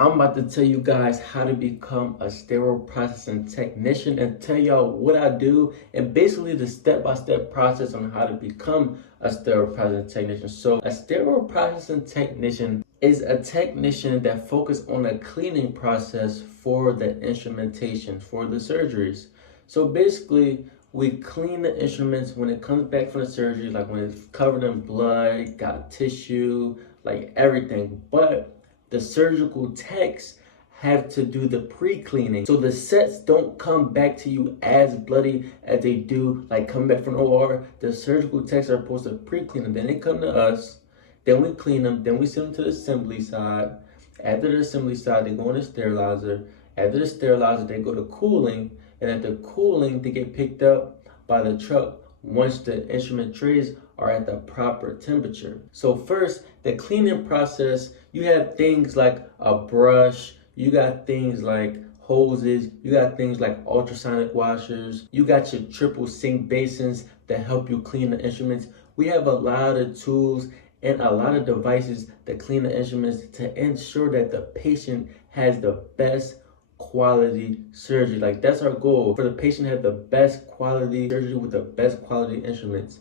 I'm about to tell you guys how to become a sterile processing technician and tell y'all what I do and basically the step-by-step process on how to become a sterile processing technician. So a sterile processing technician is a technician that focuses on the cleaning process for the instrumentation, for the surgeries. So basically, we clean the instruments when it comes back from the surgery, like when it's covered in blood, got tissue, like everything. But the surgical techs have to do the pre-cleaning. So the sets don't come back to you as bloody as they do, like coming back from the OR. The surgical techs are supposed to pre-clean them. Then they come to us, then we clean them, then we send them to the assembly side. After the assembly side, they go in the sterilizer. After the sterilizer, they go to cooling. And at the cooling, they get picked up by the truck once the instrument trays are at the proper temperature. So first, the cleaning process, you have things like a brush, you got things like hoses, you got things like ultrasonic washers, you got your triple sink basins that help you clean the instruments. We have a lot of tools and a lot of devices that clean the instruments to ensure that the patient has the best quality surgery. Like that's our goal, for the patient to have the best quality surgery with the best quality instruments.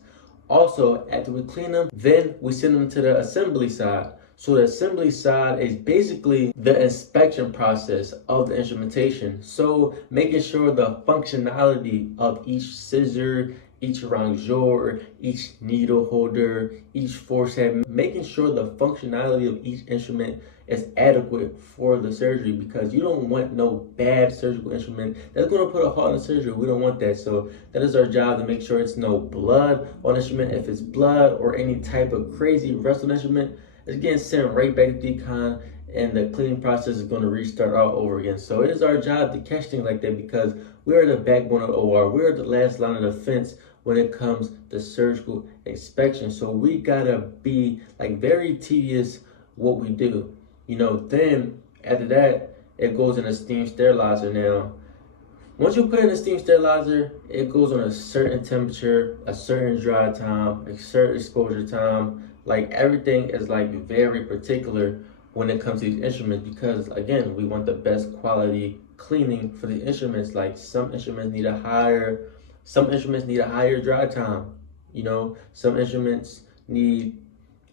Also, after we clean them, then we send them to the assembly side. So the assembly side is basically the inspection process of the instrumentation. So making sure the functionality of each scissor, each rongeur, each needle holder, each forceps, making sure the functionality of each instrument is adequate for the surgery, because you don't want no bad surgical instrument that's going to put a halt in surgery. We don't want that. So that is our job, to make sure it's no blood on the instrument. If it's blood or any type of crazy rust on the instrument, it's getting sent right back to decon, and the cleaning process is going to restart all over again. So it is our job to catch things like that, because we are the backbone of the OR. We are the last line of defense when it comes to surgical inspection. So we gotta be like very tedious what we do. Then after that, it goes in a steam sterilizer. Now, once you put in a steam sterilizer, it goes on a certain temperature, a certain dry time, a certain exposure time. Like everything is like very particular when it comes to these instruments, because again, we want the best quality cleaning for the instruments. Like some instruments need a higher dry time. Some instruments need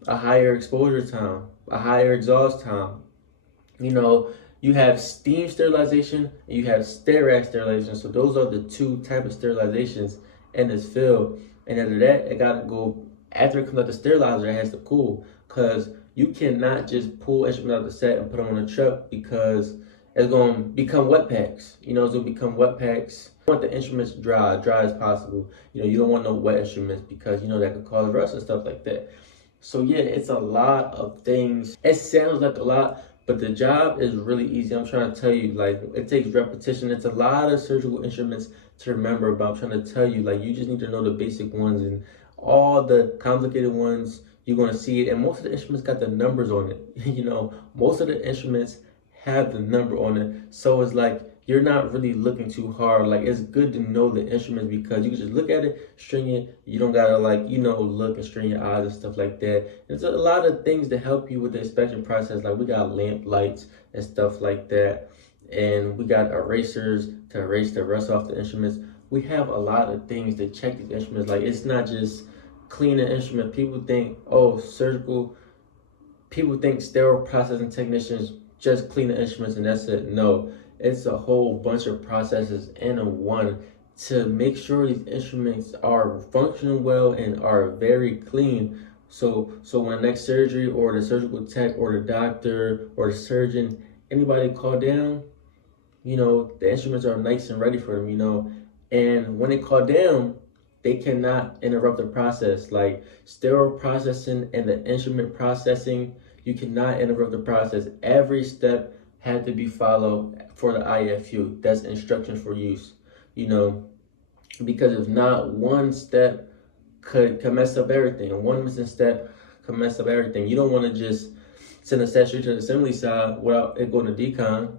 a higher exposure time, a higher exhaust time. You have steam sterilization and you have sterile sterilization. So those are the two types of sterilizations in this field. And after that, it gotta go, after it comes out the sterilizer, it has to cool, because you cannot just pull instruments out the set and put them on a truck, because it's going to become wet packs. It's going to become wet packs. You want the instruments dry as possible. You don't want no wet instruments, because that could cause rust and stuff like that. So yeah, it's a lot of things. It sounds like a lot, but the job is really easy. I'm trying to tell you, like, it takes repetition. It's a lot of surgical instruments to remember, but I'm trying to tell you, like, you just need to know the basic ones, and all the complicated ones, you're going to see it. And most of the instruments got the numbers on it. Most of the instruments have the number on it. So it's like, you're not really looking too hard. Like, it's good to know the instruments, because you can just look at it, string it. You don't gotta look and strain your eyes and stuff like that. There's a lot of things to help you with the inspection process. Like, we got lamp lights and stuff like that. And we got erasers to erase the rust off the instruments. We have a lot of things to check these instruments. Like, it's not just clean the instrument. People think sterile processing technicians just clean the instruments and that's it. No, it's a whole bunch of processes in one to make sure these instruments are functioning well and are very clean. So when the next surgery, or the surgical tech, or the doctor, or the surgeon, anybody call down, the instruments are nice and ready for them, and when they call down, they cannot interrupt the process. Like sterile processing and the instrument processing, you cannot interrupt the process. Every step had to be followed for the IFU. That's instructions for use, because if not, one step could mess up everything. One missing step could mess up everything. You don't want to just send a set straight to the assembly side without it going to decon.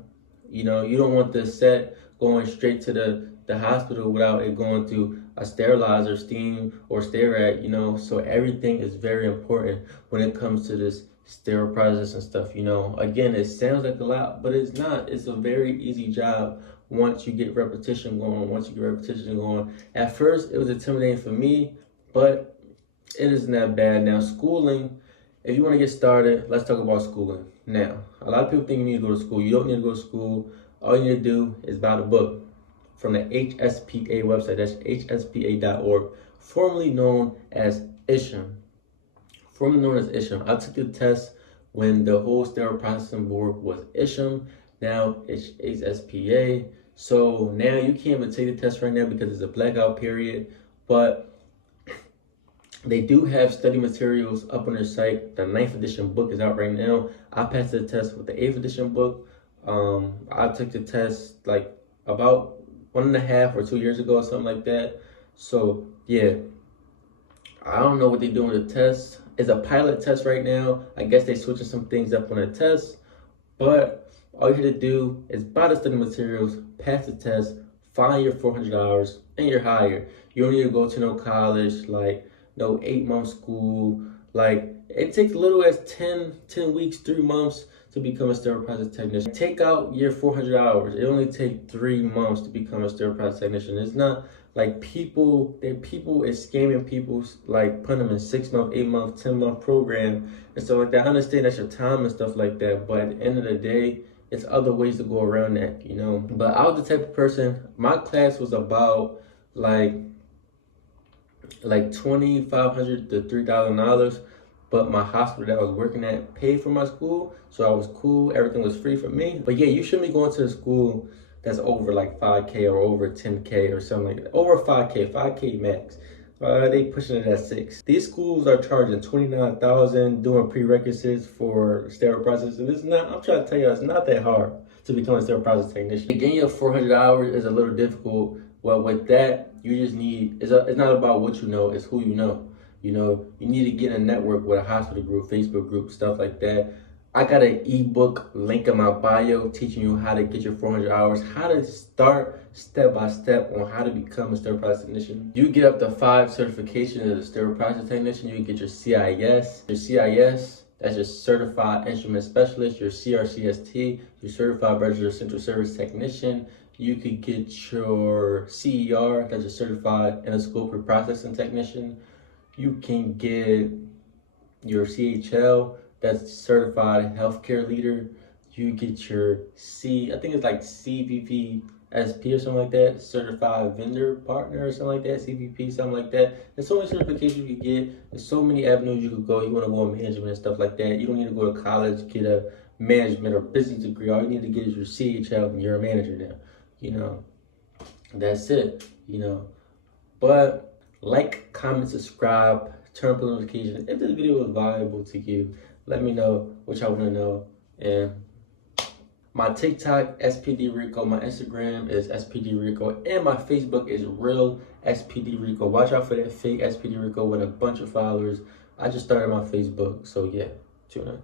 You don't want the set going straight to the hospital without it going through a sterilizer, steam, or sterile, So everything is very important when it comes to this sterile process and stuff, you know. Again, it sounds like a lot, but it's not. It's a very easy job once you get repetition going. At first, it was intimidating for me, but it isn't that bad. Now, schooling, if you want to get started, let's talk about schooling. Now, a lot of people think you need to go to school. You don't need to go to school. All you need to do is buy the book from the HSPA website. That's hspa.org, formerly known as ISHM. I took the test when the whole sterile processing board was ISHM. Now it's HSPA. So now you can't even take the test right now because it's a blackout period. But they do have study materials up on their site. The 9th edition book is out right now. I passed the test with the 8th edition book. I took the test like about 1.5 or 2 years ago or something like that. So yeah, I don't know what they're doing with the test. It's a pilot test right now. I guess they're switching some things up on the test. But all you have to do is buy the study materials, pass the test, find your $400, and you're hired. You don't need to go to no college, like no 8-month school. Like it takes as little as 10 weeks, 3 months to become a sterile process technician. Take out your 400 hours. It only takes 3 months to become a sterile process technician. It's not like people is scamming people, like putting them in 6-month, 8-month, 10-month program and stuff like that. I understand that's your time and stuff like that, but at the end of the day, it's other ways to go around that, you know. But I was the type of person, my class was about like $2,500 to $3,000, but my hospital that I was working at paid for my school, so I was cool. Everything was free for me. But yeah, you shouldn't be going to a school that's over like 5K or over 10K or something like that. Over 5K max. They pushing it at 6. These schools are charging $29,000 doing prerequisites for sterile processing. It's not. I'm trying to tell you, it's not that hard to become a sterile process technician. Getting your 400 hours is a little difficult. Well, with that, you just need. It's not about what you know. It's who you know. You know, you need to get in a network with a hospital group, Facebook group, stuff like that. I got an ebook link in my bio teaching you how to get your 400 hours, how to start step by step on how to become a sterile process technician. You get up to 5 certifications as a sterile process technician. You get your CIS. Your CIS, that's your Certified Instrument Specialist. Your CRCST, your Certified Registered Central Service Technician. You could get your CER, that's your Certified Endoscopic Processing Technician. You can get your CHL, that's Certified Healthcare Leader. You get your I think it's like CVPSP or something like that, Certified Vendor Partner or something like that, CVP, something like that. There's so many certifications you can get. There's so many avenues you could go. You want to go in management and stuff like that. You don't need to go to college, get a management or business degree. All you need to get is your CHL and you're a manager now. You know, that's it, you know. But like, comment, subscribe, turn on notifications. If this video was valuable to you, let me know what y'all want to know. And my TikTok, SPD Rico. My Instagram is SPD Rico. And my Facebook is Real SPD Rico. Watch out for that fake SPD Rico with a bunch of followers. I just started my Facebook. So yeah, tune in.